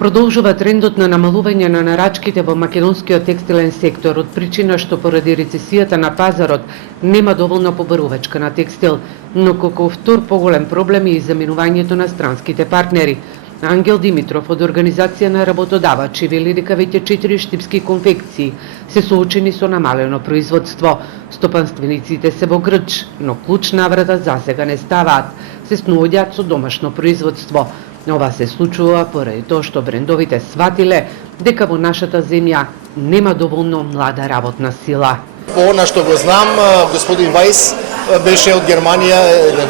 Продолжува трендот на намалување на нарачките во македонскиот текстилен сектор од причина што поради рецесијата на пазарот нема доволна побарувачка на текстил, но како втор поголем проблем е и заминувањето на странските партнери. Ангел Димитров од Организација на работодавачи вели дека веќе 4 штипски конфекции се соочени со намалено производство. Стопанствениците се во грч, но клуч наврата засега не ставаат, се сноодјат со домашно производство. Ова се случува поради тоа што брендовите сватиле дека во нашата земја нема доволно млада работна сила. По она што го знам, господин Вајс беше од Германија,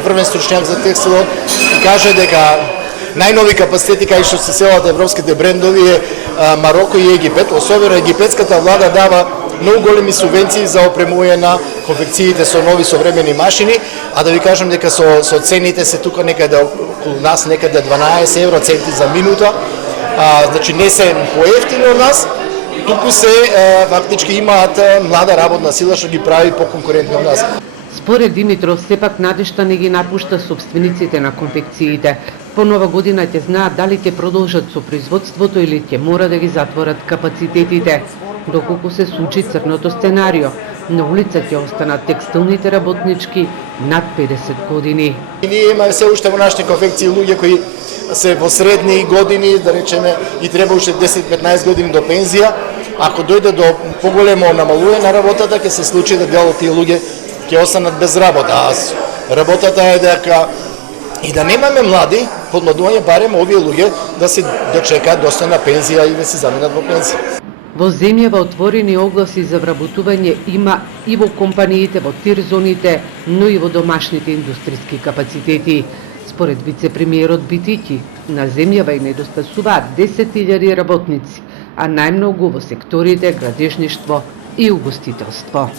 врвен стручњак за текстилот и каже дека најнови капацитети кај што се селат европските брендови е Мароко и Египет. Особено египетската влада дава многу големи субвенции за опремување на конфекциите со нови современи машини, а да ви кажам дека со цените се тука некаде околу нас некаде 12 евро центи за минута. Значи не се поевтини од нас, туку се фактички имаат млада работна сила што ги прави поконкурентни од нас. Според Димитров, сепак надежта не ги напушта собствениците на конфекциите. По нова година ќе знаат дали ќе продолжат со производството или ќе мора да ги затворат капацитетите. Доколку се случи црното сценарио, на улица ќе останат текстилните работнички над 50 години. Ние имаме се уште во нашите конфекции луѓе кои се во средни години, да речеме, и треба уште 10-15 години до пензија. Ако дојде до поголемо намалување на работата, ќе се случи да дел од тие луѓе ќе останат без работа. Работата е дека и да немаме млади, подмладување барем овие луѓе да се дочекаат достојна пензија и да се заменат во пензија. Во земјава отворени огласи за вработување има и во компаниите, во тир-зоните, но и во домашните индустријски капацитети. Според вице-премиерот Битики, на земјава и недостасуваат 10.000 работници, а најмногу во секторите градежништво и угостителство.